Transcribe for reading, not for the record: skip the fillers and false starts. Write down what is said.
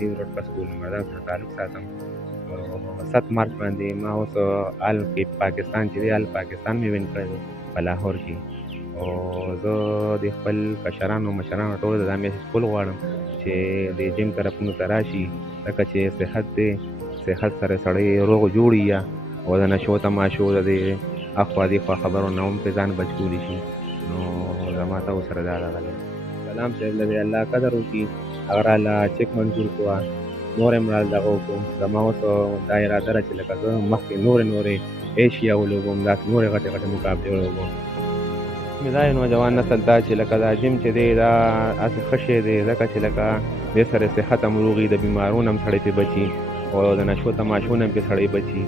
نیو روډ په سکول نمبر 10 سره تعلق ساتم. او 7 مارچ باندې ما اوس آل کې پاکستان چې دی آل پاکستان مې وین کړی دی په لاهور کې. او زه د خپل کشرانو مشرانو ټولو ته دا میسج کول غواړم چې د جیم طرفونو ته راشي، ځکه چې صحت دی، صحت سره سړی روغ جوړي یا او د نشو تماشو د دې اخوا دېخوا خبرو نه هم پرې ځان بچ کولی شي. نو زما ته ورسره دا راغلی. سلام صاحب له دې الله قدر وکړي، هغه راله چک منظور کړه، نور هم راله دغه وکړو. زما اوس دا اراده ده چې لکه زه مخکې نورې ایشیا ولوبم، داسې نورې غټې مقابلې ولوبم. مې دا نوجوان نسل دا چې لکه دا جیم چې دی دا هسې ښه شی دی، ځکه چې لکه دې سره صحت هم روغي، د بیمارونو هم سړی پرې بچي او د نشو تماشو نه هم پرې سړی بچي.